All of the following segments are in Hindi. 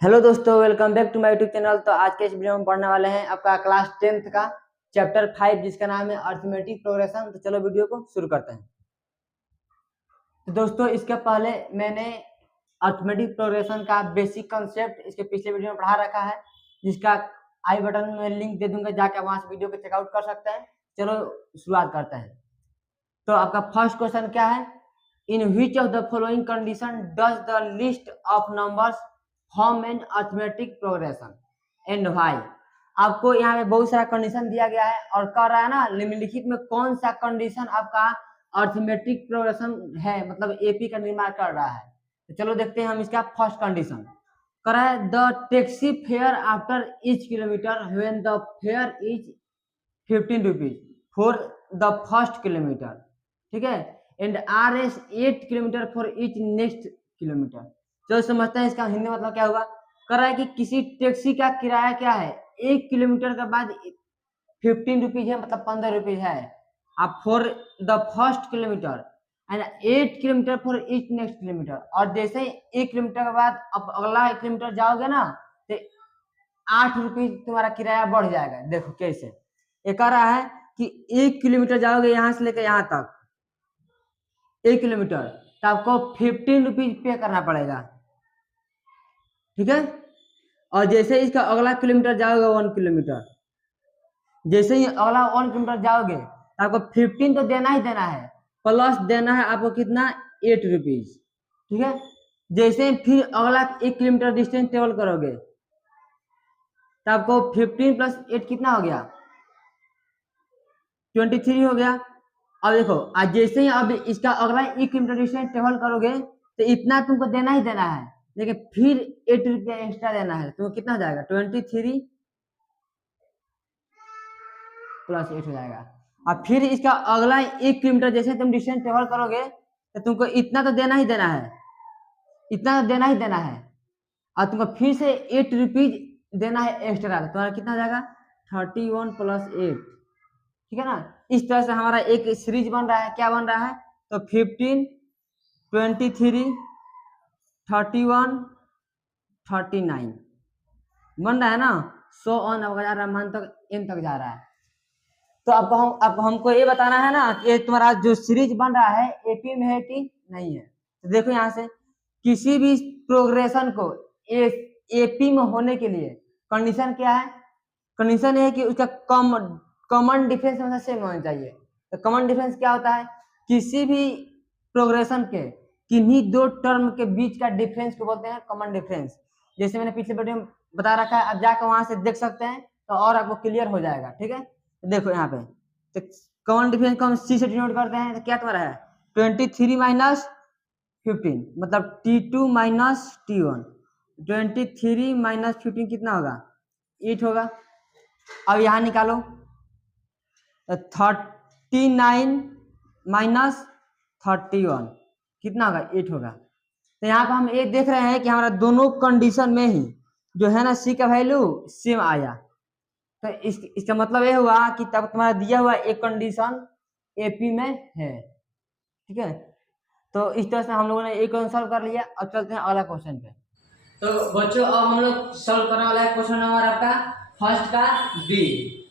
हेलो दोस्तों, welcome back to my YouTube channel. तो आज के इस वीडियो में पढ़ने वाले हैं आपका क्लास 10th का चैप्टर 5 जिसका नाम है अर्थमेटिक प्रोग्रेशन। तो चलो वीडियो को शुरू करते हैं। तो दोस्तों, इसके पहले मैंने अर्थमेटिक प्रोग्रेशन का बेसिक कंसेप्ट इसके पिछले वीडियो में पढ़ा रखा है, जिसका आई बटन में लिंक दे दूंगा, जाके वहां से वीडियो को चेकआउट कर सकते हैं। चलो शुरुआत करते हैं। तो आपका फर्स्ट क्वेश्चन क्या है? In which of the following condition does the list of numbers form an arithmetic progression and why. आपको यहाँ पे बहुत सारा कंडीशन दिया गया है और कह रहा है ना निम्नलिखित में कौन सा कंडीशन आपका अर्थमेटिक प्रोग्रेशन है, मतलब एपी का निर्माण कर रहा है। तो चलो देखते हैं हम इसका फर्स्ट कंडीशन। कर रहा है the taxi fare after each kilometre when the fair is 15 rupees for the first kilometre, ठीक है, and R S 8 kilometre for each next kilometre. चलो समझते हैं इसका हिंदी मतलब क्या होगा। कर रहा है कि किसी टैक्सी का किराया क्या है, 1 किलोमीटर के बाद 15 रुपीज है, मतलब 15 रुपीज है। आप for the first kilometre and 8 kilometre for each next kilometre, और जैसे ही 1 किलोमीटर के बाद अब अगला 1 किलोमीटर जाओगे ना तो 8 रुपीज तुम्हारा किराया बढ़ जाएगा। देखो कैसे ये कह रहा है कि 1 किलोमीटर जाओगे यहाँ से लेकर यहाँ तक 1 किलोमीटर, तो आपको 15 रुपीज पे करना पड़ेगा, ठीक है। और जैसे इसका अगला किलोमीटर जाओगे 1 किलोमीटर, जैसे ही अगला 1 किलोमीटर जाओगे तो आपको 15 तो देना ही देना है, प्लस देना है आपको कितना, 8 रुपीज, ठीक है। जैसे फिर अगला 1 किलोमीटर डिस्टेंस ट्रेवल करोगे तो आपको 15 प्लस 8 कितना हो गया, 23 हो गया। अब देखो आज जैसे ही अब इसका अगला 1 किलोमीटर डिस्टेंस ट्रेवल करोगे तो इतना तुमको देना ही देना है, लेकिन फिर 8 रुपया एक्स्ट्रा देना है। तो कितना हो जाएगा, 23 प्लस 8 हो जाएगा। अब फिर इसका अगला 1 किलोमीटर जैसे तुम डिस्टेंस ट्रेवल करोगे तो तुमको इतना तो देना ही देना है, इतना तो देना ही देना है, और तुमको फिर से 8 रुपीज देना है एक्स्ट्रा। तुम्हारा कितना हो जाएगा, 31 प्लस 8, ठीक है ना। इस तरह से हमारा एक सीरीज बन रहा है। क्या बन रहा है, तो 15, 23, 31, 39 बन रहा है ना। 100 ऑन अब जा रहा है, मान तक एन तक जा रहा है। तो आपको हमको ये बताना है ना कि तुम्हारा जो सीरीज बन रहा है एपी में है कि नहीं है। तो देखो यहाँ से किसी भी प्रोग्रेशन को एपी में होने के लिए कंडीशन क्या है, कंडीशन ये है कि उसका कॉमन डिफरेंस हमेशा सेम होना चाहिए। तो कॉमन डिफरेंस क्या होता है, किसी भी प्रोग्रेशन के किन्हीं दो टर्म के बीच का डिफरेंस को बोलते हैं कॉमन डिफरेंस। जैसे मैंने पिछले वीडियो में बता रखा है, अब जाकर वहां से देख सकते हैं तो और आपको क्लियर हो जाएगा, ठीक है। तो देखो यहाँ पे तो कॉमन डिफरेंस को हम सी से डिनोट करते हैं। तो क्या तुम्हारा है, 23 माइनस 15 मतलब T2 माइनस T1। 23 माइनस 15 कितना होगा, 8 होगा। अब यहाँ निकालो, 39 माइनस 31 कितना होगा, 8 होगा। तो यहाँ पर हम ये देख रहे हैं कि हमारा दोनों कंडीशन में ही जो है ना सी का वैल्यू सेम आया। तो इसका मतलब ये हुआ कि तब तुम्हारा दिया हुआ एक कंडीशन एपी में है, ठीक है। तो इस तरह से हम लोगों ने एक क्वेश्चन सॉल्व कर लिया। अब चलते हैं अगला क्वेश्चन पे। तो बच्चों अब हम लोग सॉल्व करने वाला है क्वेश्चन नंबर आपका फर्स्ट का बी।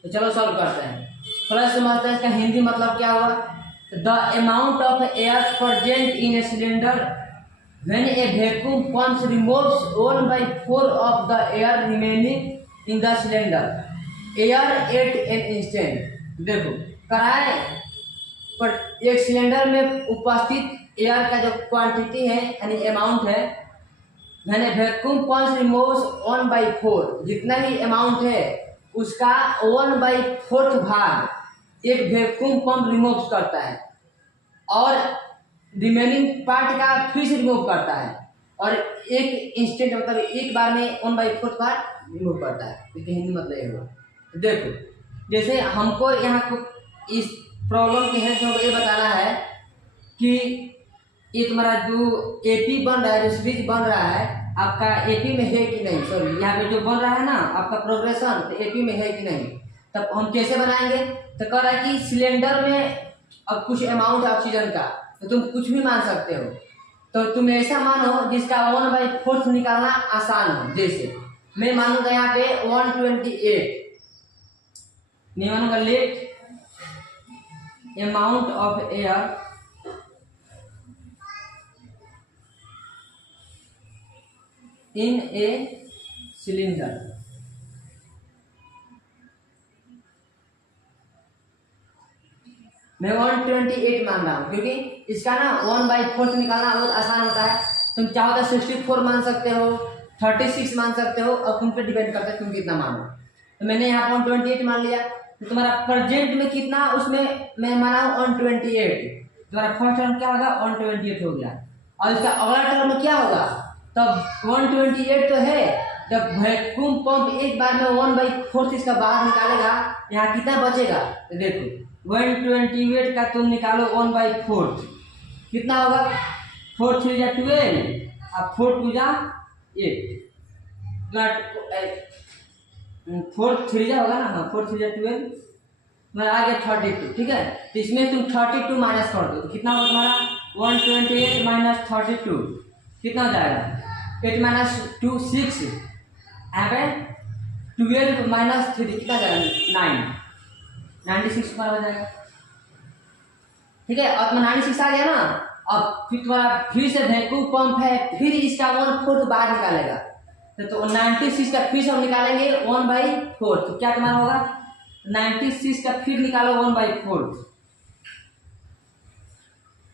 तो चलो सॉल्व करते हैं। पहले समझते हैं इसका हिंदी मतलब क्या हुआ। The amount of air present in a cylinder when A vacuum pump removes 1/4 of the air remaining in the cylinder air at an instant. देखो कराए पर एक सिलेंडर में उपस्थित एयर का जो क्वांटिटी है यानी अमाउंट है, मैंने वैक्यूम पंप रिमूव्स 1/4, जितना ही अमाउंट है उसका 1/4 भाग एक वैक्यूम पंप रिमूव करता है और रिमेनिंग पार्ट का फिर से रिमूव करता है, और एक इंस्टेंट मतलब एक बार में 1/4 पार्ट रिमूव करता है। इसके हिंदी मतलब ये हुआ। देखो जैसे हमको यहाँ को इस प्रॉब्लम के हेल्प में ये बताना है कि ये तुम्हारा जो एपी बन रहा है, जो सीरीज बन रहा है आपका एपी में है कि नहीं। सॉरी, यहाँ पे जो बन रहा है ना आपका प्रोग्रेशन, तो एपी में है कि नहीं। तब हम कैसे बनाएंगे, तो कह रहा है कि सिलेंडर में अब कुछ अमाउंट ऑक्सीजन का, तो तुम कुछ भी मान सकते हो। तो तुम ऐसा मानो जिसका 1/4 निकालना आसान हो। जैसे मैं मानूंगा यहाँ पे 128, मैं मानूंगा let amount of air in a cylinder. मैं 128 मान रहा हूँ क्योंकि इसका ना 1/4 निकालना बहुत आसान होता है। तुम चाहो तो 64 मान सकते हो, 36 मान सकते हो, और तुम पे डिपेंड करता है तुम कितना मानो। तो मैंने यहाँ 128 मान लिया। तो तुम्हारा प्रेजेंट में कितना, उसमें मैं माना हूँ 128। तुम्हारा फर्स्ट टर्म क्या होगा, 128 हो गया। और इसका अगला टर्म क्या होगा, तब 128 तो है, जब वैक्यूम पंप एक बार में 1/4 इसका बाहर निकालेगा, यहाँ कितना बचेगा। तो देखो 128 का तुम निकालो 1/4, कितना होगा, 4 3 जा 12 और 4 2 जा 8, 4 3 जा होगा ना, हाँ 4 3 जा 12, मैं आ गया 32। ठीक है, तो इसमें तुम 32 माइनस कर दो तो कितना होगा तुम्हारा 128 माइनस 32 कितना हो जाएगा, 8 माइनस 2 6, यहाँ पे 12 माइनस 3 कितना जाएगा 9, 96 तुम्हारा हो जाएगा। ठीक है, अब 96 आ गया ना। अब फिर तुम्हारा फिर से वैक्यूम पंप है, फिर इसका 1/4 बाहर निकालेगा। तो 96 का फिर से हम निकालेंगे 1/4, तो क्या तुम्हारा होगा 96 का फिर निकालो 1/4,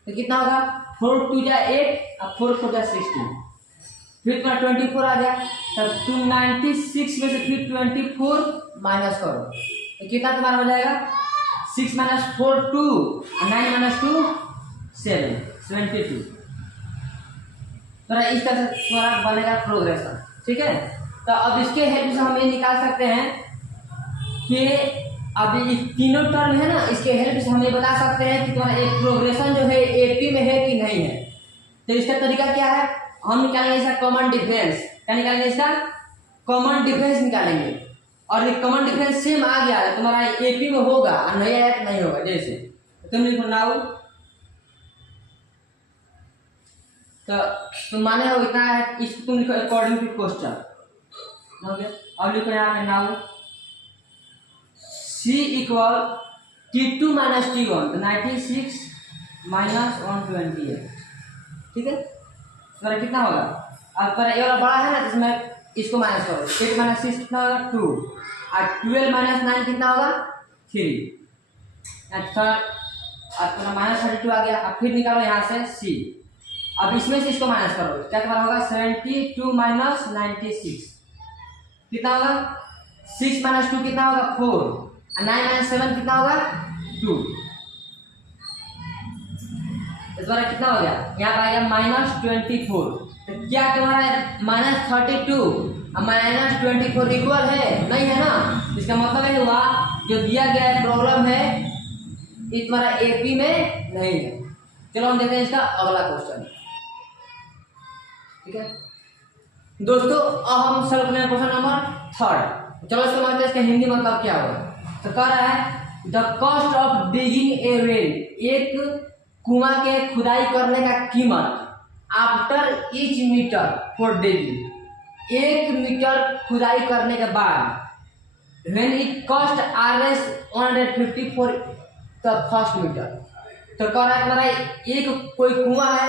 तो कितना होगा 4 2 जा 8 और 4 4 जा 16, फिर तुम्हारा 24 आ गया। तब तुम 96 में से फिर 24 माइनस करो तो कितना तुम्हारा हो जाएगा 6 माइनस 4 2 और 9 माइनस 2 7 72। तो इस तरह से तुम्हारा बनेगा प्रोग्रेशन। ठीक है, तो अब इसके हेल्प से हम ये निकाल सकते हैं कि अब ये तीनों टर्म है ना, इसके हेल्प से हम ये बता सकते हैं कि तुम्हारा एक प्रोग्रेशन जो है एपी में है कि नहीं है। तो इसका तरीका क्या है, हम निकालेंगे इसका कॉमन डिफरेंस। क्या निकालेंगे, इसका कॉमन डिफरेंस निकालेंगे। और ये कॉमन डिफरेंस सेम आ गया है तुम्हारा एपी में होगा और नहीं आया तो नहीं होगा। जैसे तुम लिखो नाउ, तो तुम माने हो इतना है, इसको तुम लिखो अकॉर्डिंग टू क्वेश्चन। अब लिखो यहाँ पे now C equal T2 minus T1, तो 96 माइनस 128। ठीक है, तो कितना होगा, अब पर ये वाला बड़ा है ना, जिसमें इसको माइनस करो, 8 माइनस 6 कितना होगा 2 और 12 माइनस 9 कितना होगा 3, और माइनस 32 आ गया। अब फिर निकालो यहाँ से C, अब इसमें से इसको माइनस करो, क्या तुम्हारा होगा 72 माइनस 96 कितना होगा 6 माइनस 2 कितना होगा 4 और 9 माइनस 7 कितना होगा 2। इस बार कितना हो गया, यहाँ पर आएगा माइनस 24। तो क्या तुम्हारा माइनस 32 और माइनस 24 इक्वल है, नहीं है ना। इसका मतलब है हुआ जो दिया गया है प्रॉब्लम है ये तुम्हारा एपी में नहीं है। चलो हम देखते हैं इसका अगला क्वेश्चन। ठीक है दोस्तों, अब हम सॉल्व करेंगे क्वेश्चन नंबर 3। चलो इसका मतलब इसका हिंदी मतलब क्या होगा। तो कह रहा है the cost of digging a well, एक कुआं के खुदाई करने का कीमत after each metre for daily, 1 metre खुदाई करने के बाद when it cost Rs 150 for the first metre. तो कह रहा है हमारा एक कोई कुआं है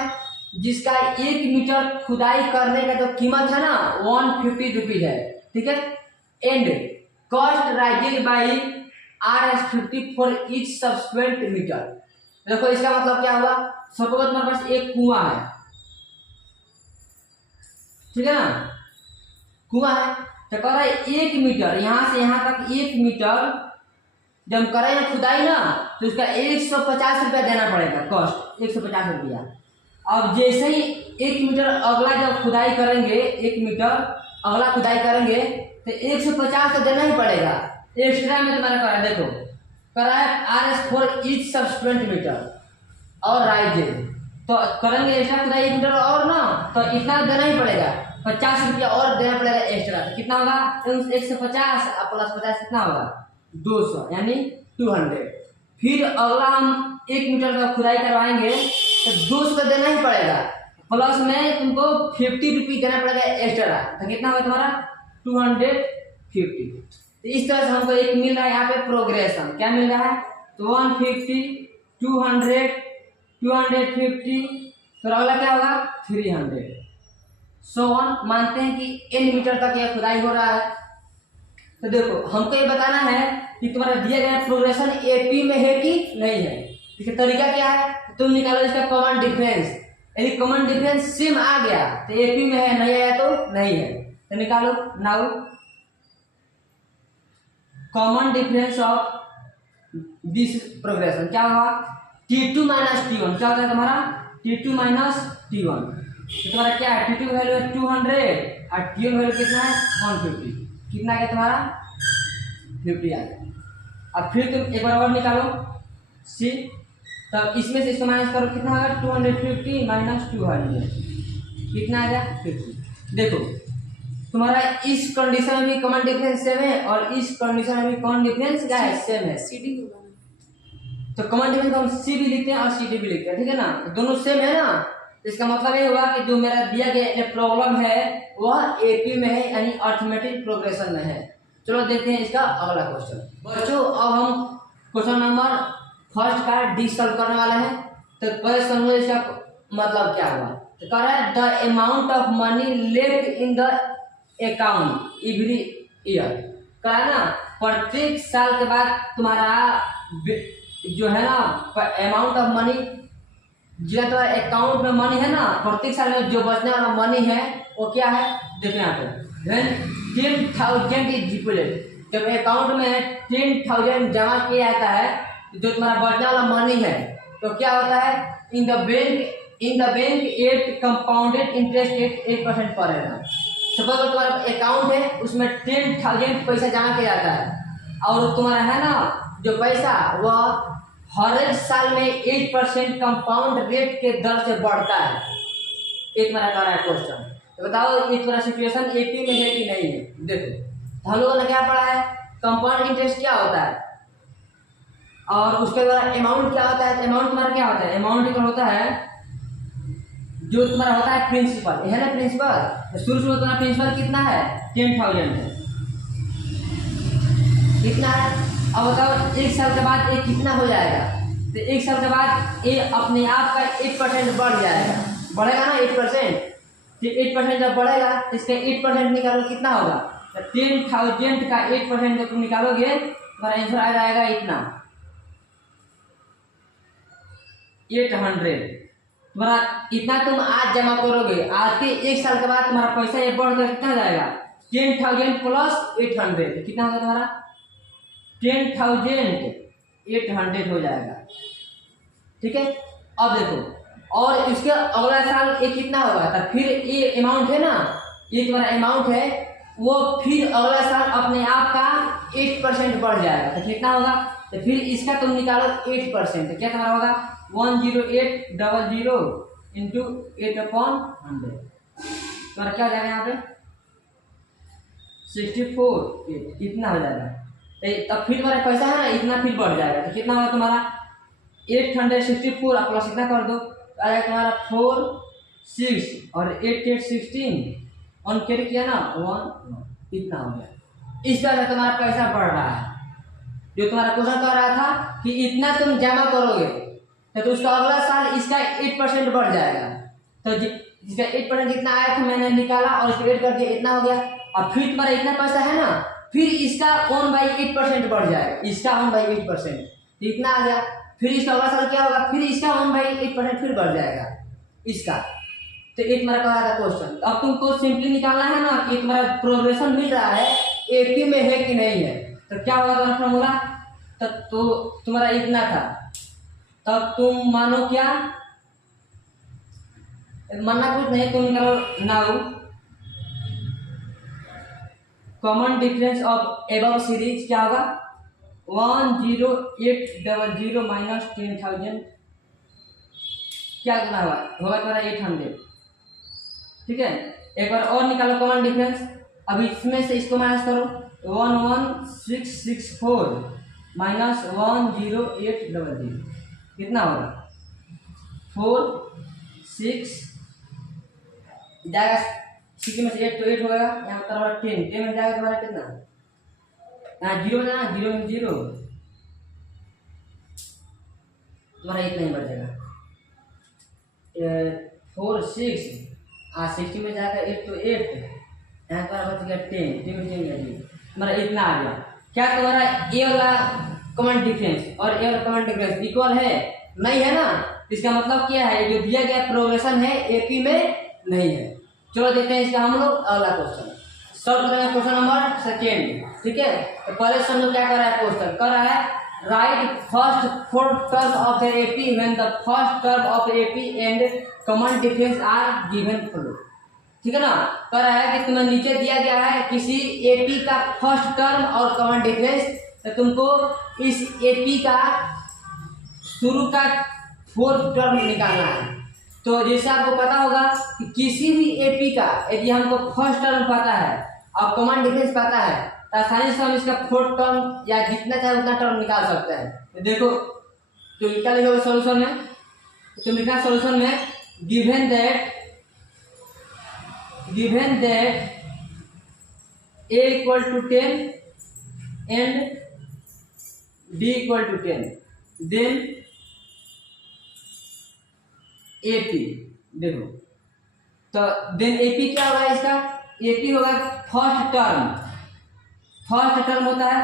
जिसका 1 मीटर खुदाई करने का जो कीमत है ना 150 रुपीज है। ठीक है, and cost rising by Rs 50 for each subsequent metre. देखो इसका मतलब क्या हुआ, सपोज तुम्हारे पास एक कुआं है, ठीक है ना, कुआं है। तो कह रहा है 1 मीटर, यहाँ से यहाँ तक 1 मीटर जब हम करेंगे खुदाई ना तो उसका 150 रुपया देना पड़ेगा, कॉस्ट 150 रुपया। अब जैसे ही 1 मीटर अगला जब खुदाई करेंगे, 1 मीटर अगला खुदाई करेंगे तो 150 तो देना ही पड़ेगा एक्स्ट्रा में। तुम्हारा करा देखो करा है Rs for each subsequent metre और राइज, तो करेंगे एक्स्ट्रा खुदाई 1 मीटर और ना, तो इतना देना ही पड़ेगा, 50 रुपया और देना पड़ेगा एक्स्ट्रा। तो कितना होगा 150 प्लस 50 कितना होगा 200 यानी 200। फिर अगला हम 1 मीटर का खुदाई करवाएंगे तो 200 देना ही पड़ेगा, प्लस में तुमको 50 रुपी देना पड़ेगा एक्स्ट्रा, तो कितना होगा तुम्हारा 250। तो इस तरह से हमको एक मिल रहा है यहाँ पे प्रोग्रेशन, क्या मिल रहा है, तो 150, 200, 250, तो अगला क्या होगा 300, सो ऑन। मानते हैं कि n मीटर तक यह खुदाई हो रहा है। तो देखो हमको ये बताना है कि तुम्हारा दिया गया प्रोग्रेशन एपी में है कि नहीं है। इसका तरीका क्या है, तुम निकालो इसका कॉमन डिफरेंस। यदि कॉमन डिफरेंस सेम आ गया तो एपी में है, नहीं आया तो नहीं है। तो निकालो now common difference of this progression, क्या होगा T2 माइनस T1, क्या होता है तुम्हारा T2 माइनस T1। तो तुम्हारा क्या है, T2 वैल्यू है 200 और T1 वैल्यू कितना है 150, कितना आ गया तुम्हारा 50 आ गया। अब फिर तुम एक बार और निकालो सी, तब इसमें से इसको माइनस करो, कितना होगा 250 माइनस 200, कितना आ गया 50। देखो तुम्हारा इस कंडीशन में भी कॉमन डिफरेंस सेम है और इस कंडीशन में भी कॉमन डिफरेंस क्या है, सेम है, CD होगा। तो कॉमन डिफरेंस हम सी भी लिखते हैं और सी डी भी लिखते हैं, ठीक है ना, दोनों सेम है ना। इसका मतलब ये हुआ कि जो मेरा दिया गया प्रॉब्लम है वह एपी में है, यानी अर्थमेटिक प्रोग्रेशन में है। चलो देखते हैं इसका अगला क्वेश्चन। बच्चों अब हम क्वेश्चन नंबर फर्स्ट का डी सॉल्व करने वाला है। तो पहले समझो इसका मतलब क्या हुआ। तो कह रहा है the amount of money left in the account every year, कह रहा है ना प्रत्येक साल के बाद तुम्हारा जो है ना अमाउंट ऑफ मनी, जो तुम्हारा अकाउंट में मनी है ना, प्रत्येक साल में जो बचने वाला मनी है वो क्या है, देखो यहाँ पे 10,000 इज डिपॉजिट। जब अकाउंट में 10,000 जमा किया जाता है, जो तुम्हारा बचने वाला मनी है, तो क्या होता है in the bank at compounded interest rate 8% पर है। सपोज तुम्हारा अकाउंट है उसमें 10,000 पैसा जमा किया जाता है और तुम्हारा है ना जो पैसा वह हर एक साल में 8% कंपाउंड रेट के दर से बढ़ता है। एक मेरा कह रहा है क्वेश्चन, तो बताओ इस तरह सिचुएशन एपी में है कि नहीं है। देखो हम लोगों ने क्या पढ़ा है, कंपाउंड इंटरेस्ट क्या होता है और उसके बाद अमाउंट क्या होता है। अमाउंट तुम्हारा क्या होता है, अमाउंट इक्वल होता है जो तुम्हारा होता है प्रिंसिपल, है ना प्रिंसिपल। शुरू में तुम्हारा प्रिंसिपल कितना है 10,000 है, कितना है। अब बताओ एक साल के बाद ये कितना हो जाएगा, तो एक साल के बाद ये अपने आप का 8% बढ़ जाएगा, बढ़ेगा ना 8%। तो 8% जब बढ़ेगा तो इसका 8% निकालो कितना होगा, तो 10,000 का 8% जब तुम निकालोगे तुम्हारा आंसर आ जाएगा इतना 800। तुम्हारा इतना तुम आज जमा करोगे, आज के एक साल के बाद तुम्हारा पैसा ये बढ़कर कितना जाएगा 10,000 प्लस 800, कितना होगा तुम्हारा 10,800 हो जाएगा, ठीक है। अब देखो और इसके अगला साल ये कितना होगा, तो फिर ये अमाउंट है ना, ये तुम्हारा अमाउंट है वो फिर अगला साल अपने आप का 8% बढ़ जाएगा, तो कितना होगा, तो फिर इसका तुम निकालो 8%, तो क्या तुम्हारा होगा 10800 इंटू 8/100, तुम्हारा क्या हो जाएगा यहाँ पे 64 कितना हो जाएगा। तब फिर तुम्हारा पैसा है ना इतना फिर बढ़ जाएगा, तो कितना होगा तुम्हारा 864 प्लस इतना कर दो, तो आएगा तुम्हारा 4 6 और 8 8 16 ऑन कैरी किया ना 1 इतना हो गया। इस तरह से तुम्हारा पैसा बढ़ रहा है। जो तुम्हारा क्वेश्चन कह रहा था कि इतना तुम जमा करोगे तो उसका अगला साल इसका 8% बढ़ जाएगा, तो जिसका 8% जितना आया था मैंने निकाला और इसको ऐड कर दिया इतना हो गया। और फिर तुम्हारा इतना पैसा है ना, फिर इसका 1/8% बढ़ जाएगा, इसका 1/8% इतना आ गया। फिर इसका अगला साल क्या होगा, फिर इसका 1/8% फिर बढ़ जाएगा इसका। तो एक तुम्हारा कहा था क्वेश्चन, अब तुमको सिंपली निकालना है ना कि तुम्हारा प्रोग्रेशन मिल रहा है एपी में है कि नहीं है। तो क्या होगा तुम्हारा फॉर्मूला, तो तुम्हारा इतना था, तब तुम मानो क्या, मानना कुछ नहीं, तुम निकालो now common difference of above series क्या होगा 10800 माइनस 10,000 क्या करना होगा तुम्हारा 800, ठीक है। एक बार और निकालो कॉमन डिफरेंस, अब इसमें से इसको माइनस करो 11664 माइनस 10800 कितना होगा 4 6 जाएगा 6 में से 8 तो 8 हो गया, यहाँ पर तुम्हारा 10 में जाएगा तुम्हारा कितना, यहाँ 0 में जाना, 0 में 0 तुम्हारा इतना ही बचेगा। 4 6 60 में जाएगा 8 तो 8, यहाँ तुम्हारा बच गया 10 में जाएगा तुम्हारा इतना आ गया। क्या तुम्हारा ए वाला कॉमन डिफरेंस और ए वाला कॉमन डिफरेंस इक्वल है? नहीं है ना, इसका मतलब क्या है, जो दिया गया प्रोग्रेशन है एपी में नहीं है। चलो देखते हैं इसका हम लोग अगला क्वेश्चन सॉल्व करेंगे, क्वेश्चन नंबर सेकेंड। ठीक है, तो पहले से हम लोग क्या कर रहा है, क्वेश्चन कर रहा है right first 4 term of the AP when the first term of AP and common difference are given follow. ठीक है ना, कर रहा है कि तुम्हें नीचे दिया गया है किसी एपी का फर्स्ट टर्म और कॉमन डिफरेंस, तो तुमको इस एपी का शुरू का 4 टर्म निकालना है। तो जैसे आपको पता होगा कि किसी भी एपी का यदि हमको फर्स्ट टर्म पता है और कॉमन डिफरेंस पता है तो आसानी से हम इसका 4 टर्म या जितना चाहे उतना टर्म निकाल सकते हैं। तो देखो तो क्या लिखोगे सॉल्यूशन में, तो लिखा सॉल्यूशन में given that a equal to 10 and b equal to 10 then AP। देखो तो देन AP क्या होगा, इसका AP होगा फर्स्ट टर्म होता है,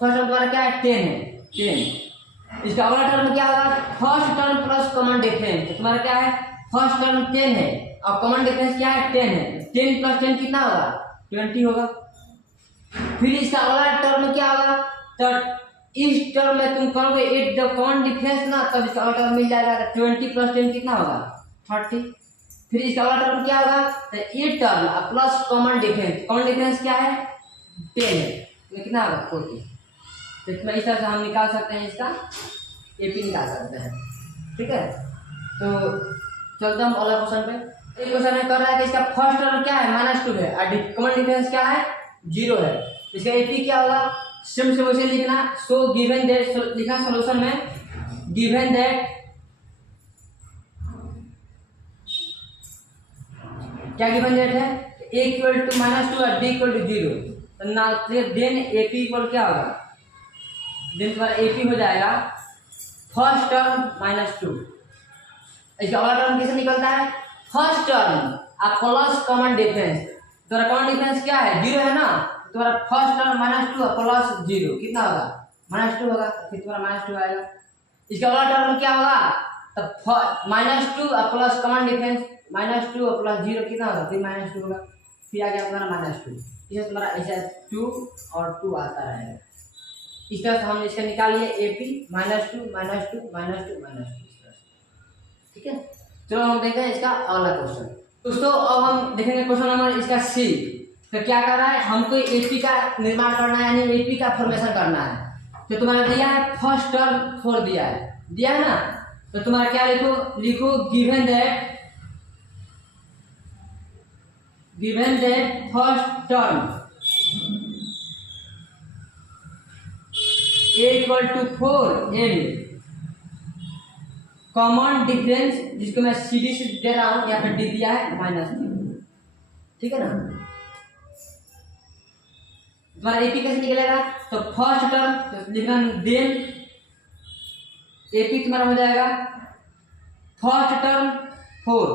फर्स्ट टर्म द्वारा क्या है 10 है 10। इसका अगला टर्म क्या होगा, first term plus common difference, तो तुम्हारा क्या है फर्स्ट टर्म 10 है और कॉमन डिफरेंस क्या है 10 है, 10 प्लस 10 कितना होगा 20 होगा। फिर इसका अगला टर्म क्या होगा, तो इस टर्म में तुम करोगे एट द कॉमन डिफरेंस ना, तब इसका अगला टर्म मिल जाएगा 20 प्लस 10 कितना होगा 30। फिर इसका अगला टर्म क्या होगा, तो ये टर्म प्लस कॉमन डिफरेंस क्या है 10 है, तो कितना होगा 40। तो इसमें इस तरह से हम निकाल सकते हैं, इसका एपी निकाल सकते हैं। ठीक है, तो चलते हम अगला क्वेश्चन पे। एक क्वेश्चन में कर रहा है कि इसका फर्स्ट टर्म क्या है -2 है और कॉमन डिफरेंस क्या है 0 है, इसका एपी क्या होगा सेम से वैसे लिखना। सो गिवन दैट लिखा सॉल्यूशन में गिवन दैट क्या गिवन दैट है a इक्वल टू -2 और b इक्वल टू 0, तो ना देन AP इक्वल क्या होगा, देन तुम्हारा AP हो जाएगा फर्स्ट टर्म -2। इसका अगला टर्म कैसे निकलता है, फर्स्ट टर्म और प्लस कॉमन डिफरेंस, तुम्हारा कॉमन डिफरेंस क्या है 0 है ना, तुम्हारा फर्स्ट टर्म -2 प्लस 0 कितना होगा -2 होगा, फिर तुम्हारा -2 आएगा। इसका अगला टर्म क्या होगा, तो -2 प्लस कॉमन डिफरेंस -2 प्लस 0 कितना होगा, फिर -2 होगा, फिर आ गया तुम्हारा -2। इसे तुम्हारा ऐसा 2 और 2 आता रहेगा। इस तरह से हमने इसका निकाल लिया एपी -2 ठीक है। चलो हम देखते हैं इसका अगला क्वेश्चन। दोस्तों अब हम देखेंगे क्वेश्चन नंबर इसका सी। तो क्या कर रहा है, हमको एपी का निर्माण करना है, यानी एपी का फॉर्मेशन करना है। तो तुम्हारा दिया है फर्स्ट टर्म 4 दिया है ना, तो तुम्हारा क्या लिखो given that first term a equal to 4 and common difference, जिसको मैं सीडी से दे रहा हूं, यहाँ पे डी दिया है -3। ठीक है ना, तुम्हारा एपी कैसे निकलेगा, तो फर्स्ट टर्म तो लिखना देन एपी तुम्हारा हो जाएगा first term 4,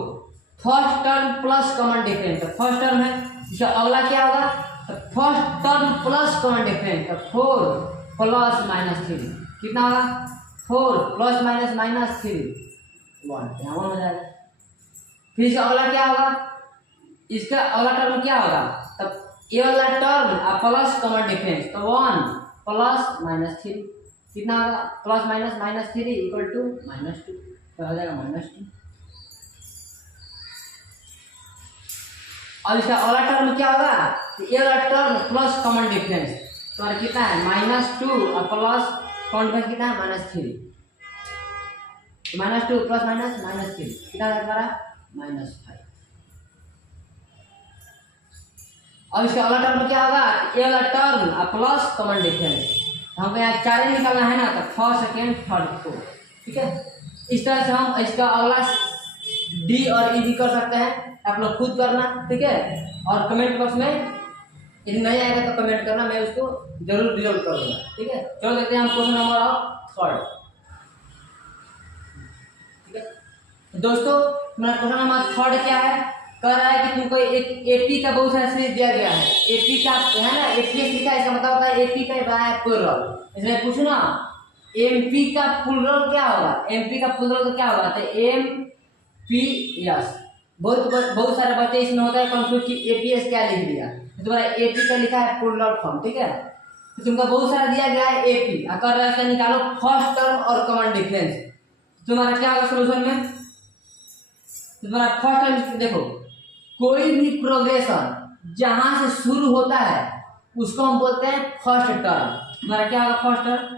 first term plus common difference, तो फर्स्ट टर्म है, इसका अगला क्या होगा, तो first term plus common difference, तो 4 प्लस -3 कितना होगा 4 प्लस -3 1 यहाँ 1 हो जाएगा। फिर इसका अगला क्या होगा, इसका अगला टर्म क्या होगा, तब ये वाला टर्म प्लस कॉमन डिफरेंस, तो 1 प्लस -3 कितना होगा, प्लस -3 इक्वल टू -2, तो हो जाएगा -2। और इसका अगला टर्म क्या होगा, ये वाला टर्म प्लस कॉमन डिफरेंस, तो कितना है -2 और प्लस कॉमन डिफरेंस कितना है -3, -2 प्लस -3 कितना है हमारा -5। अब इसका अगला टर्म क्या होगा, ये वाला टर्म प्लस कॉमन डिफरेंस, हमको यहाँ 4 निकालना है ना, तो फर्स्ट सेकेंड थर्ड फोर्थ। ठीक है, इस तरह से हम इसका अगला डी और ई भी कर सकते हैं, आप लोग खुद करना, ठीक है। और कमेंट बॉक्स में यदि नहीं आएगा तो कमेंट करना, मैं उसको जरूर रिजल्व कर दूंगा, ठीक है। चलो देखते हैं हम क्वेश्चन नंबर ऑफ थर्ड, ठीक है। दोस्तों मेरा क्वेश्चन नंबर थर्ड क्या है, कह रहा है कि तुमको एक एपी का बहुत सारा सीरीज दिया गया है। एपी का है ना, एपीएस लिखा है, इसका मतलब होता है एपी का प्लूरल। इसमें पूछो ना एमपी का प्लूरल क्या होगा, एमपी का प्लूरल क्या होगा, तो एम पी एस। बहुत सारे बच्चे इसमें होता है कंफ्यूज कि एपीएस क्या लिख दिया, तो तुम्हारा एपी का लिखा है प्लूरल फॉर्म, ठीक है। तो तुमको बहुत सारा दिया गया है एपी, अगर रहा है निकालो फर्स्ट टर्म और कॉमन डिफरेंस। तुम्हारा क्या होगा सोल्यूशन में, तुम्हारा फर्स्ट टर्म देखो, कोई भी प्रोग्रेशन जहां से शुरू होता है उसको हम बोलते हैं फर्स्ट टर्म। तुम्हारा क्या होगा फर्स्ट टर्म,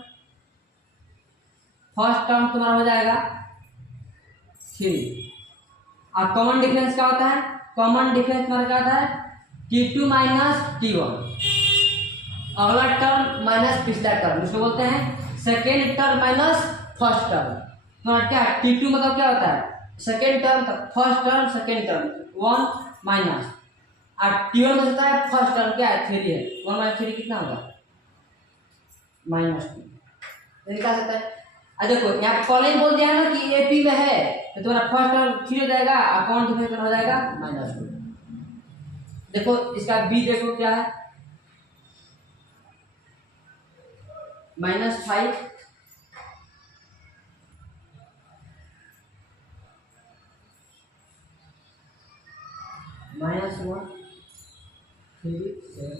फर्स्ट टर्म तुम्हारा हो जाएगा 3। और कॉमन डिफरेंस क्या होता है, कॉमन डिफरेंस तुम्हारा क्या होता है T2 माइनस T1, अगला टर्म माइनस पिछला टर्म, उसको बोलते हैं second term minus first term. तुम्हारा क्या T2 मतलब क्या होता है second term, first term second term 1 minus, और T1 में होता है फर्स्ट टर्म क्या है 3 है, 1 माइनस 3 कितना होगा -2, निकाल सकता है। देखो यहाँ पे कॉलेज बोल दिया है ना कि एपी में है, तो तुम्हारा फर्स्ट टर्म 3 हो जाएगा, अकाउंट डिफरेंस हो जाएगा -2। देखो इसका बी देखो क्या है -5 -1 3 7।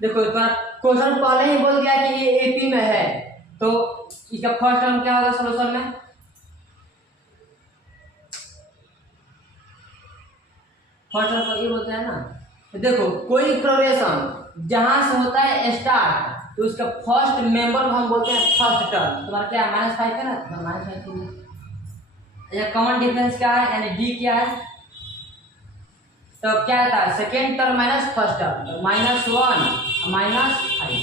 देखो क्वेश्चन पहले ही बोल गया कि ये एपी में है, तो इसका फर्स्ट टर्म क्या होगा सोल्यूशन में, फर्स्ट टर्म को ये बोलते हैं ना। तो देखो कोई प्रोग्रेशन जहां से होता है स्टार्ट, तो उसका फर्स्ट मेंबर को हम बोलते हैं फर्स्ट टर्म। तुम्हारा क्या -5 है ना, -5। ये कॉमन डिफरेंस क्या है यानी डी क्या है, तो क्या आता है second term minus first term, तो -1 -5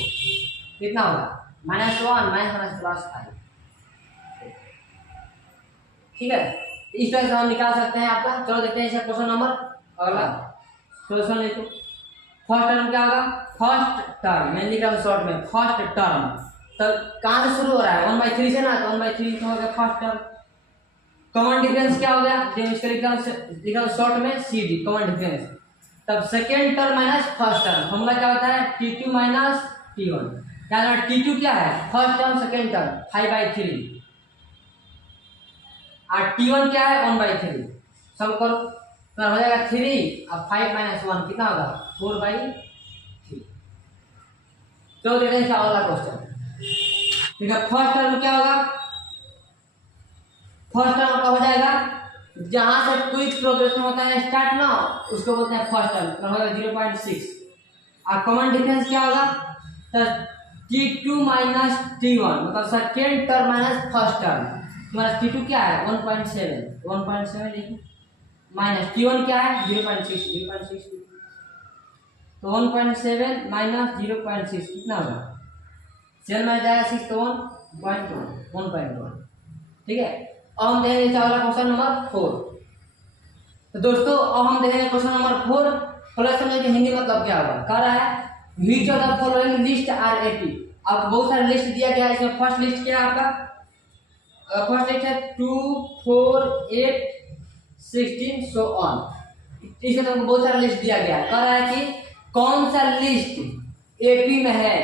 कितना होगा -1 -5, ठीक है। इस तरह से हम निकाल सकते हैं आपका। चलो देखते हैं इसका क्वेश्चन नंबर अगला सोल्यूशन लिखो। फर्स्ट टर्म क्या होगा, फर्स्ट टर्म मैं लिख रहा हूँ शॉर्ट में, फर्स्ट टर्म तो कहाँ से शुरू हो रहा है 1/3 से ना, तो 1/3 हो गया फर्स्ट टर्म। कॉमन डिफरेंस क्या हो गया, जो इसका लिख रहा हूँ शॉर्ट में सी डी कॉमन डिफरेंस। तब second term minus first term, formula क्या होता है T2 माइनस T1। क्या T2 क्या है फर्स्ट टर्म सेकेंड टर्म 5/3, और T1 क्या है 1/3। सब करो तो हो जाएगा 3 और 5 - 1 कितना होगा 4/3। चलो देखते हैं अगला क्वेश्चन, ठीक है। फर्स्ट टर्म क्या होगा, फर्स्ट टर्म का हो जाएगा जहां से कोई प्रोग्रेशन होता है स्टार्ट ना, उसको बोलते हैं फर्स्ट टर्म, तो होगा 0.6। और कॉमन डिफरेंस क्या होगा, तो T2 माइनस T1 मतलब second term minus first term. तुम्हारा T2 क्या है 1.7 लिखो, माइनस T1 क्या है 0.6, तो 1.7 माइनस 0.6 कितना होगा 7 में जाएगा 6 तो 1.1, ठीक है। अब हम देखेंगे अगला क्वेश्चन नंबर 4। तो दोस्तों अब हम देखेंगे क्वेश्चन नंबर 4। थोड़ा समझिए कि हिंदी मतलब क्या होगा। कह रहा है which of the following list are AP. अब बहुत सारे लिस्ट दिया गया है, इसमें फर्स्ट लिस्ट क्या है आपका, फर्स्ट लिस्ट है 2 4 8 16 सो ऑन। इसमें तुमको बहुत सारा लिस्ट दिया गया है। कह रहा है कि कौन सा लिस्ट एपी में है,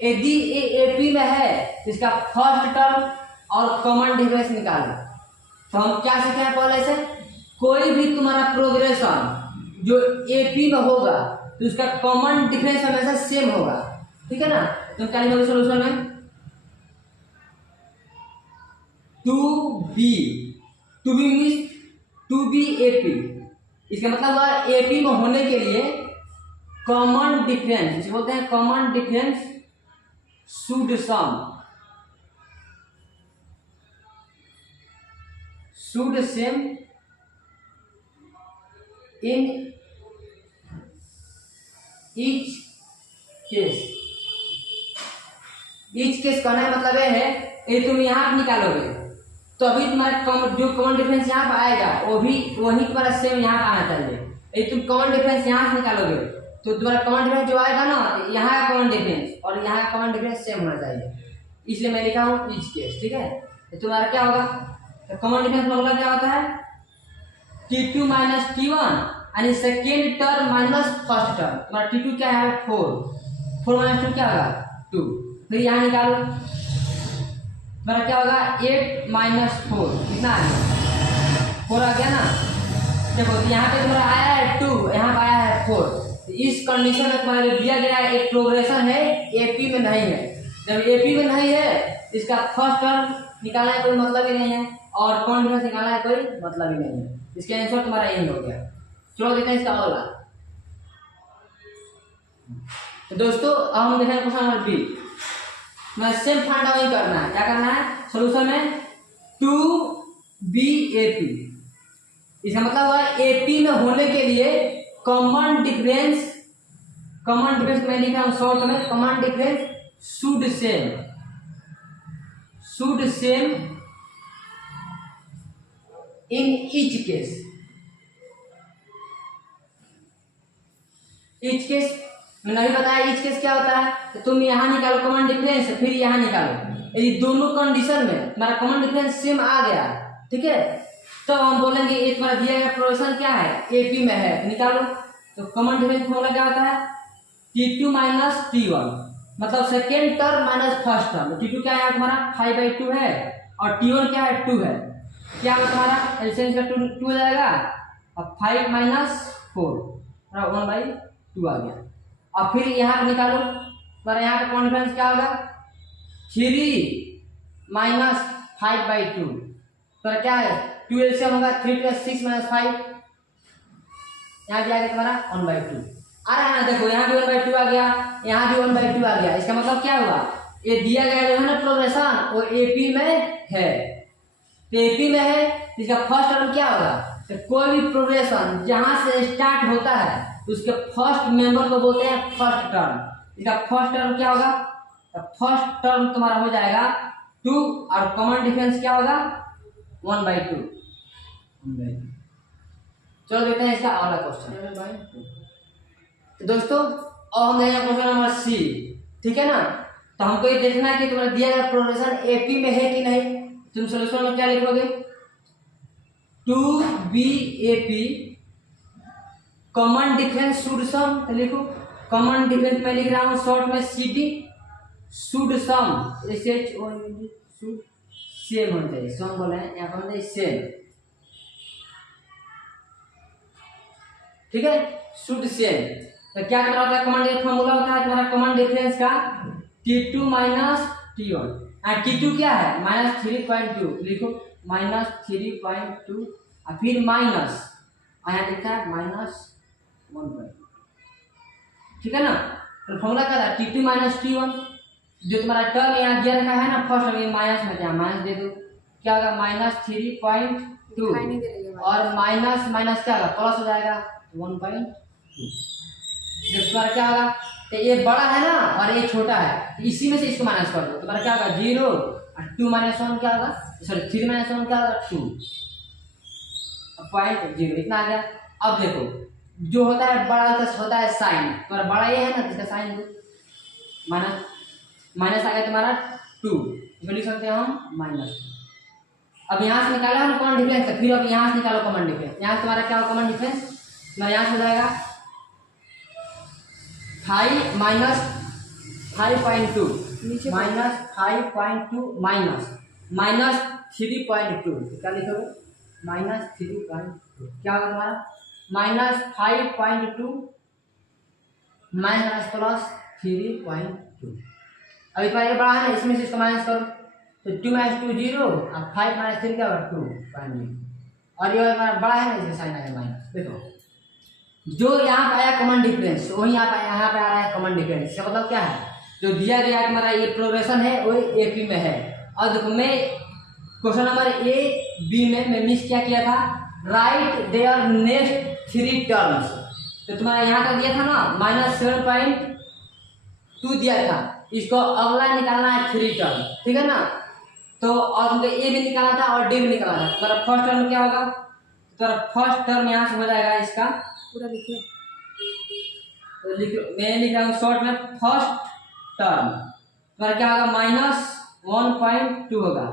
यदि ये एपी में है तो इसका फर्स्ट टर्म और कॉमन डिफरेंस निकालो। तो हम क्या सीखे हैं पहले से, कोई भी तुम्हारा प्रोग्रेशन जो एपी में होगा तो उसका कॉमन डिफरेंस हमेशा सेम होगा, ठीक है ना। तो क्या लिखोगे सोल्यूशन में 2b मीन्स 2b एपी। इसका मतलब हुआ एपी में होने के लिए कॉमन डिफरेंस, जिसे बोलते हैं common difference should same in each case. Each case कहने का मतलब ये है, ये तुम यहां निकालोगे तो अभी तुम्हारा जो कॉमन डिफरेंस यहाँ पर आएगा वो भी वही तुम्हारा सेम यहाँ पर आना चाहिए। यदि तुम कॉमन डिफरेंस यहाँ से निकालोगे तो तुम्हारा कॉमन डिफरेंस जो आएगा ना, तो यहाँ का कॉमन डिफरेंस और यहाँ का कॉमन डिफरेंस सेम होना चाहिए, इसलिए मैं लिखा हूँ ईच केस। ठीक है, तो तुम्हारा क्या होगा, तो कॉमन डिफरेंस फॉर्मूला क्या होता है, T2 माइनस T1 यानी second term minus first term. तुम्हारा T2 क्या है 4, 4 माइनस 2 क्या होगा 2। फिर यहाँ निकालो, तुम्हारा क्या होगा 8 माइनस 4 कितना है 4 आ गया ना। देखो यहाँ पे तुम्हारा आया है 2, यहाँ पे आया है 4। इस कंडीशन में तुम्हारे दिया गया एक प्रोग्रेशन है एपी में नहीं है। जब एपी में नहीं है इसका फर्स्ट टर्म निकालना है कोई मतलब ही नहीं है और कॉमन डिफरेंस निकालना है कोई मतलब ही नहीं है। इसका आंसर तुम्हारा यही हो गया। चलो देखते हैं इसका अगला। तो दोस्तों अब हम देखें क्वेश्चन नंबर बी। मैं सेम फाइंड आउट करना है, क्या करना है सॉल्यूशन में 2BAP। इसका मतलब हुआ एपी में होने के लिए कॉमन डिफरेंस मैं लिख रहा हूं शॉर्ट में, common difference should same in each case. Each case मैं नहीं बताया ईच केस क्या होता है, तो तुम यहाँ निकालो कॉमन डिफरेंस फिर यहाँ निकालो। यदि दोनों कंडीशन में तुम्हारा कॉमन डिफरेंस सेम आ गया, ठीक है, तो हम बोलेंगे ये तुम्हारा दिया गया प्रोग्रेशन क्या है एपी में है, तो निकालो। तो कॉमन डिफरेंस फॉर्मूला क्या होता है T2 माइनस T1, मतलब second term minus first term. T2 क्या है तुम्हारा 5/2 है और T1 क्या है 2 है, क्या होगा तुम्हारा एलसीएम का 2 हो जाएगा और 5 माइनस 4 1/2 आ गया। और फिर यहाँ निकालो तुम्हारा यहाँ का कॉमन डिफरेंस क्या होगा 3 माइनस 5/2, तो क्या है 2 एलसीएम होगा 3 + 6 - 5, यहाँ भी आ गया तुम्हारा 1/2 आ रहा है ना। देखो यहाँ भी 1/2 आ गया, यहाँ भी 1/2 आ गया। इसका मतलब क्या हुआ, ये दिया गया जो है ना प्रोग्रेशन वो एपी में है। तो एपी में है इसका फर्स्ट टर्म क्या होगा, तो कोई भी प्रोग्रेशन जहां से स्टार्ट होता है उसके फर्स्ट मेंबर को बोलते हैं फर्स्ट टर्म। इसका फर्स्ट टर्म क्या होगा, तो फर्स्ट टर्म तुम्हारा हो जाएगा 2 और कॉमन डिफरेंस क्या होगा 1/2। चलो देखते हैं इसका अगला क्वेश्चन। तो दोस्तों अब हम देखेंगे क्वेश्चन नंबर सी। ठीक है ना, तो हमको ये देखना है कि तुम्हारा दिया गया प्रोग्रेशन एपी में है कि नहीं। तुम सॉल्यूशन में क्या लिखोगे 2BAP कॉमन डिफरेंस शुड सम, तो लिखो कॉमन डिफरेंस मैं लिख रहा हूँ शॉर्ट में CD should sum, should same होना चाहिए, सम बोले हैं यहाँ पर होना सेम। ठीक है शुड सेम, तो क्या करना होता है कॉमन डिफरेंस फॉर्मूला होता है तुम्हारा कॉमन डिफरेंस का T2 माइनस T1। T2 क्या है -3.2, लिखो -3.2 और फिर माइनस यहाँ लिखा है -1.2। ठीक है ना, तो फॉर्मूला क्या था T2 माइनस T1। जो तुम्हारा टर्म यहाँ दिया रखा है ना फर्स्ट में माइनस में क्या माइनस दे दो, क्या होगा -3.2 और माइनस माइनस क्या होगा प्लस हो जाएगा 1.2। तुम्हारा क्या होगा, तो ये बड़ा है ना और ये छोटा है, तो इसी में से इसको माइनस कर दो। तुम्हारा क्या होगा 0 और 2 - 1 क्या होगा, सॉरी 3 - 1 क्या होगा 2 0 इतना आ गया। अब देखो जो होता है बड़ा होता है साइन, तुम्हारा बड़ा ये है ना इसका साइन दो, माइनस आ गया तुम्हारा 2, इसको लिख सकते हैं हम -2। अब यहाँ से निकाला है कॉमन डिफरेंस, फिर अब यहाँ से निकालो कॉमन डिफरेंस। यहाँ से तुम्हारा क्या होगा कॉमन डिफरेंस, तुम्हारा यहाँ से हो जाएगा 5 माइनस 5.2 माइनस 5.2 माइनस 3.2, क्या लिखोगे -3.2, क्या होगा तुम्हारा -5.2 माइनस प्लस 3.2। अभी पहले बड़ा है ना इसमें से इसको माइनस करो, तो 2 - 2 0 और 5 - 3 क्या होगा 2.2 और ये बड़ा है ना इसमें साइन आ गया माइनस। देखो जो यहाँ पे आया कॉमन डिफरेंस वही यहाँ पे आ रहा है कॉमन डिफरेंस। इसका मतलब क्या है, जो दिया गया हमारा ये प्रोग्रेशन है वो एपी में है। और देखो मैं क्वेश्चन नंबर A-B में मैं मिस क्या किया था, राइट देयर नेक्स्ट 3 टर्म्स। तो तुम्हारा यहाँ का दिया था ना -7.2 दिया था, इसको अगला निकालना है 3 टर्म। ठीक है ना, तो और तुमको ए भी निकालना था और डी भी निकालना था। तुम्हारा फर्स्ट टर्म क्या होगा, तुम्हारा फर्स्ट टर्म यहाँ से हो जाएगा इसका पूरा लिखिए। तो मैं लिख रहा हूँ शॉर्ट में, फर्स्ट टर्म तुम्हारा क्या होगा -1.2 होगा।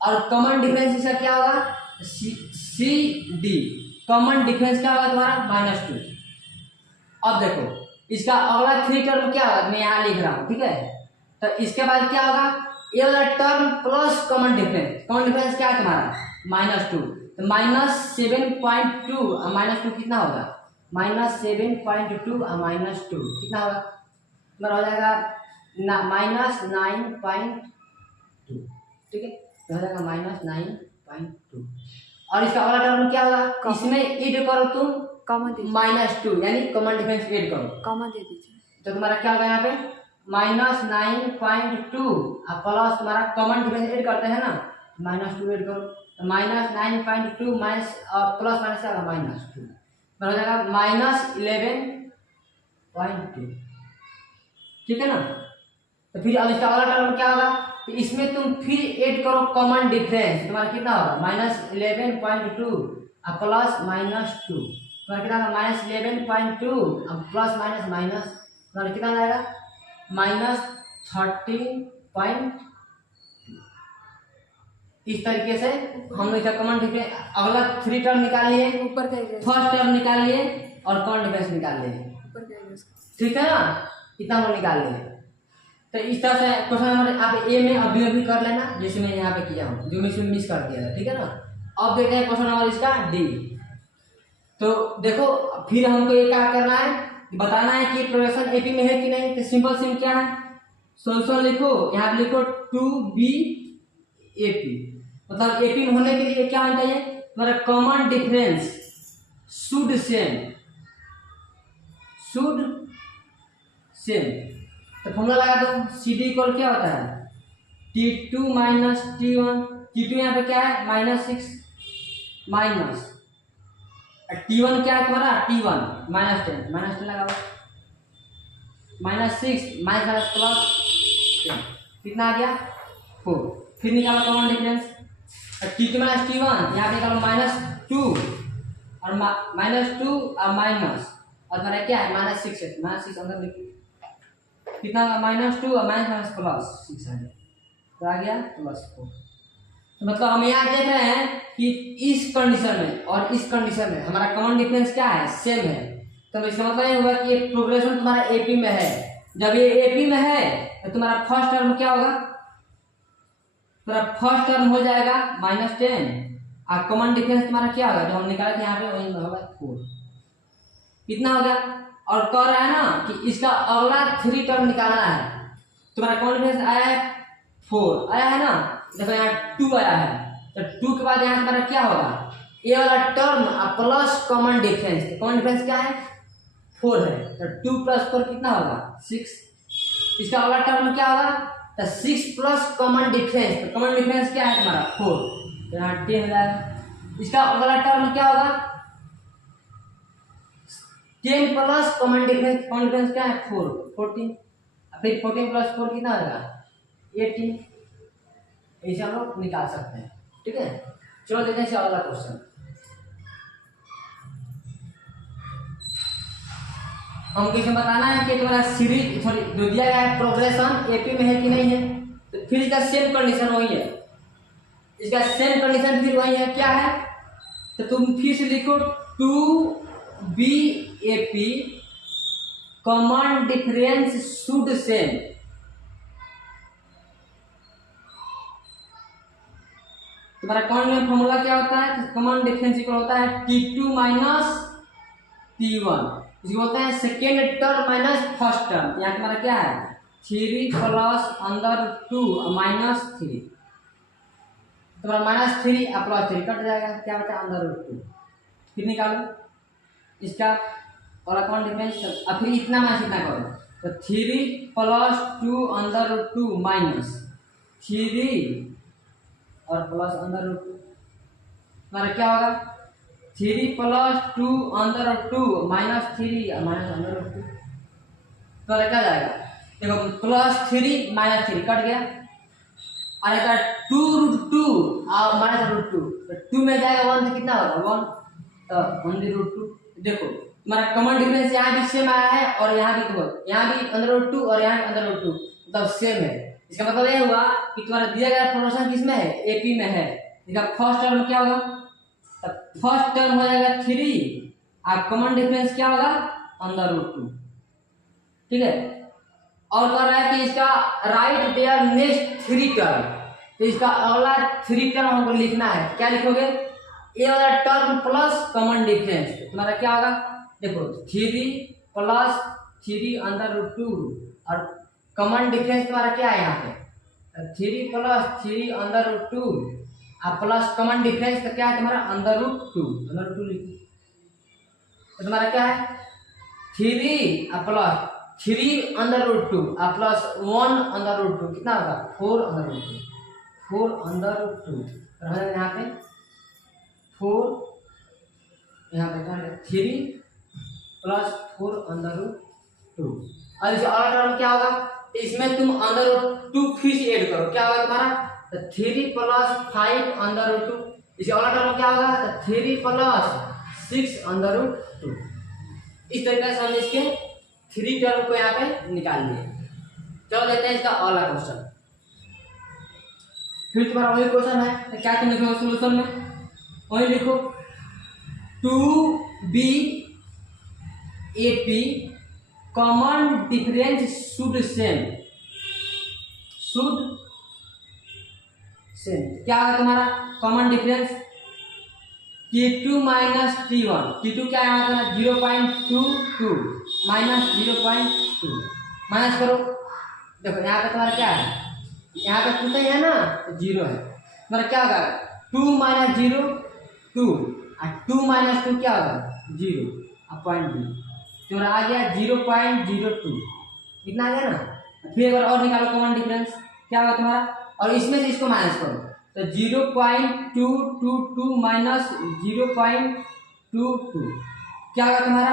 और कॉमन डिफरेंस इसका क्या होगा, सी डी, कॉमन डिफरेंस क्या होगा तुम्हारा -2। अब देखो इसका अगला 3 टर्म क्या होगा, मैं यहाँ लिख रहा हूँ, ठीक है। तो इसके बाद क्या होगा, ये वाला term plus common difference, common difference क्या है तुम्हारा -2, तो -7.2 और -2 कितना होगा, -7.2 और -2 कितना होगा तुम्हारा हो जाएगा -9.2, ठीक है, तो हो जाएगा -9.2। और इसका अगला टर्म क्या होगा, इसमें ऐड करो तुम कॉमन -2 यानी कॉमन डिफरेंस ऐड करो, कॉमन दे दीजिए। तो तुम्हारा क्या होगा यहाँ पे -9.2 और प्लस तुम्हारा कॉमन डिफरेंस ऐड करते हैं ना, -2 ऐड करो, तो -9.2 माइनस प्लस माइनस क्या होगा -2, हो जाएगा -11.2, ठीक है ना। तो फिर अब इसका अगला टर्म क्या होगा, तो इसमें तुम फिर ऐड करो कॉमन डिफरेंस, तुम्हारा कितना होगा -11.2 और प्लस -2, तुम्हारा कितना होगा -11.2 और प्लस माइनस तुम्हारा कितना आएगा -13.2। इस तरीके से हम लोग इसका कॉमन डिफरेंस अगला 3 टर्म निकाल लिए, ऊपर का फर्स्ट टर्म निकाल लिए और कॉमन डिफरेंस निकाल लिए, ऊपर का ठीक है ना, इतना हम लोग निकाल लिए। तो इस तरह से क्वेश्चन नंबर आप ए में अभी कर लेना, जैसे मैं यहाँ पे किया हूँ, जो मैं इसमें मिस कर दिया था, ठीक है ना। अब देखते हैं क्वेश्चन नंबर इसका डी। तो देखो फिर हमको ये क्या करना है, बताना है कि प्रोग्रेशन एपी में है कि नहीं। तो सिंपल क्या है, सोल्यूशन लिखो, यहाँ पे लिखो 2b एपी, मतलब एपी में होने के लिए क्या होना चाहिए तुम्हारा कॉमन डिफरेंस शुड सेम। तो फॉर्मूला लगा दो, सी डी इक्वल क्या होता है T2 माइनस T1, T2 यहाँ पे क्या है -6 माइनस T1 क्या है तुम्हारा T1 -10 लगाओ, -6 माइनस प्लस कितना आ गया 4। फिर निकालो common difference, T2 minus T1 यहाँ पे निकालो -2 और -2 और माइनस और तुम्हारा क्या है -6 है, -6 अंदर लिखिए, कितना -2 और माइनस प्लस 6 है, तो आ गया +4। तो मतलब हम यहाँ देख रहे हैं कि इस कंडीशन में और इस कंडीशन में हमारा कॉमन डिफरेंस क्या है, सेम है। तो इसका मतलब ये होगा कि प्रोग्रेशन तुम्हारा एपी में है। जब ये एपी में है तो तुम्हारा फर्स्ट टर्म क्या होगा, तुम्हारा फर्स्ट टर्म हो जाएगा -10 और कॉमन डिफरेंस तुम्हारा क्या होगा जो हम निकाले थे यहाँ पे, वही होगा 4। कितना हो गया, और कह रहा है ना कि इसका अगला 3 टर्म निकालना है। तुम्हारा कॉमन डिफरेंस आया है 4 आया है ना, देखो यहाँ 2 आया है, तो 2 के बाद यहाँ तुम्हारा क्या होगा, ये वाला term plus common difference, common difference क्या है 4 है, तो 2 + 4 कितना होगा 6। इसका अगला टर्म क्या होगा, तो 6 प्लस कॉमन डिफरेंस, तो कॉमन डिफरेंस क्या है तुम्हारा 4, तो यहाँ 10 हो जाएगा। इसका अगला टर्म क्या होगा 10 प्लस कॉमन डिफरेंस क्या है 14, फिर 14 + 4 कितना होगा 18। ऐसे हम लोग निकाल सकते हैं, ठीक है। चलो देखते हैं अगला क्वेश्चन। हमको इसमें बताना है कि तुम्हारा सीरीज जो दिया गया है प्रोग्रेशन एपी में है कि नहीं है। तो फिर इसका सेम कंडीशन वही है, इसका सेम कंडीशन फिर वही है, क्या है, तो तुम फिर से लिखो 2b AP common difference should same. तुम्हारा कॉमन फॉर्मूला क्या होता है, कॉमन डिफरेंस इक्वल होता है T2 माइनस T1, इसको बोलते हैं second term minus first term. यहाँ तुम्हारा क्या है 3 प्लस अंदर 2 -3, तुम्हारा -3 और +3 कट जाएगा, क्या बचा अंदर 2। फिर निकालो इसका और कौन डिफरेंस, और फिर इतना माइनस इतना करो, तो 3 + 2 अंदर 2 -3 और प्लस अंदर 2, तुम्हारा क्या होगा 3 + 2 अंदर 2 -3 और माइनस अंदर 2, तो क्या जाएगा देखो +3 -3 कट गया, और अगर 2√2 और -√2 तो 2 में जाएगा 1 तो कितना होगा 1, तो 1/√2। देखो तुम्हारा कॉमन डिफरेंस यहाँ भी सेम आया है और यहाँ भी देखो यहाँ भी √2 और यहाँ भी √2 मतलब सेम है। इसका मतलब ये हुआ कि तुम्हारा दिया गया प्रोपोर्शन किसमें है एपी में है। इसका फर्स्ट टर्म क्या होगा, फर्स्ट टर्म हो जाएगा 3 और कॉमन डिफरेंस क्या होगा √2। ठीक है, और कह रहा है कि इसका राइट देयर नेक्स्ट 3 टर्म, तो इसका अगला 3 टर्म हमको लिखना है। क्या लिखोगे, ए वाला टर्म प्लस कॉमन डिफरेंस, तुम्हारा क्या होगा देखो 3 + 3√2 और कॉमन डिफरेंस तुम्हारा क्या है यहाँ पे 3 + 3√2 और प्लस कॉमन डिफरेंस तो क्या है तुम्हारा √2 लिखो। तो तुम्हारा क्या है 3 और प्लस 3√2 और प्लस 1√2 कितना होगा 4√2 यहाँ पे 4 यहाँ पे 3 + 4√2। और इसे और टर्म क्या होगा, इसमें तुम √2 फिर से ऐड करो, क्या होगा तुम्हारा 3 + 5√2। इसे और टर्म क्या होगा 3 + 6√2। इस तरीके से हम इसके 3 टर्म को यहाँ पे निकाल लिए। चलो देखते हैं इसका अगला क्वेश्चन। फिर तुम्हारा वही क्वेश्चन है, तो क्या तुम लिखोगे सोल्यूशन में, वही लिखो 2b AP common difference should same क्या है तुम्हारा common difference T2 - T1। T2 क्या है हमारा 0.22 माइनस 0.2 माइनस करो। देखो यहाँ पे तुम्हारा क्या है, यहाँ पे कुछ नहीं है ना तो 0 है, तुम्हारा क्या होगा 2 - 0 2 और 2 - 2 क्या होगा 0 और 0.2 तुम्हारा आ गया 0.02। इतना आ गया ना। फिर एक बार और निकालो कॉमन डिफरेंस क्या होगा तुम्हारा, और इसमें से इसको माइनस करो तो 0.222 माइनस 0.22 क्या होगा तुम्हारा।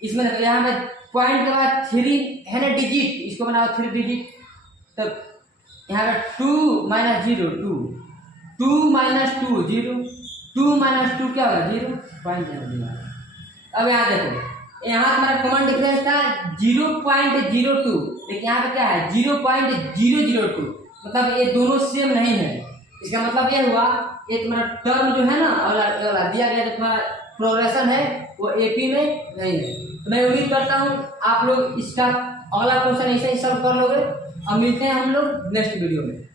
इसमें देखो यहाँ पे पॉइंट के बाद 3 है ना डिजिट, इसको बनाओ 3 डिजिट। तो यहाँ पे 2 - 0 2 2 - 2 0 2 - 2 क्या होगा 0.0। अब यहाँ देखो यहाँ तुम्हारा कॉमन डिफरेंस था 0.02, लेकिन यहाँ पे क्या है 0.002, मतलब ये दोनों सेम नहीं है। इसका मतलब ये हुआ ये तुम्हारा टर्म जो है ना और दिया गया जो तुम्हारा प्रोग्रेशन है वो एपी में नहीं है। तो मैं उम्मीद करता हूँ आप लोग इसका अगला क्वेश्चन ऐसे ही सॉल्व कर लोगे। अब मिलते हैं हम लोग नेक्स्ट वीडियो में।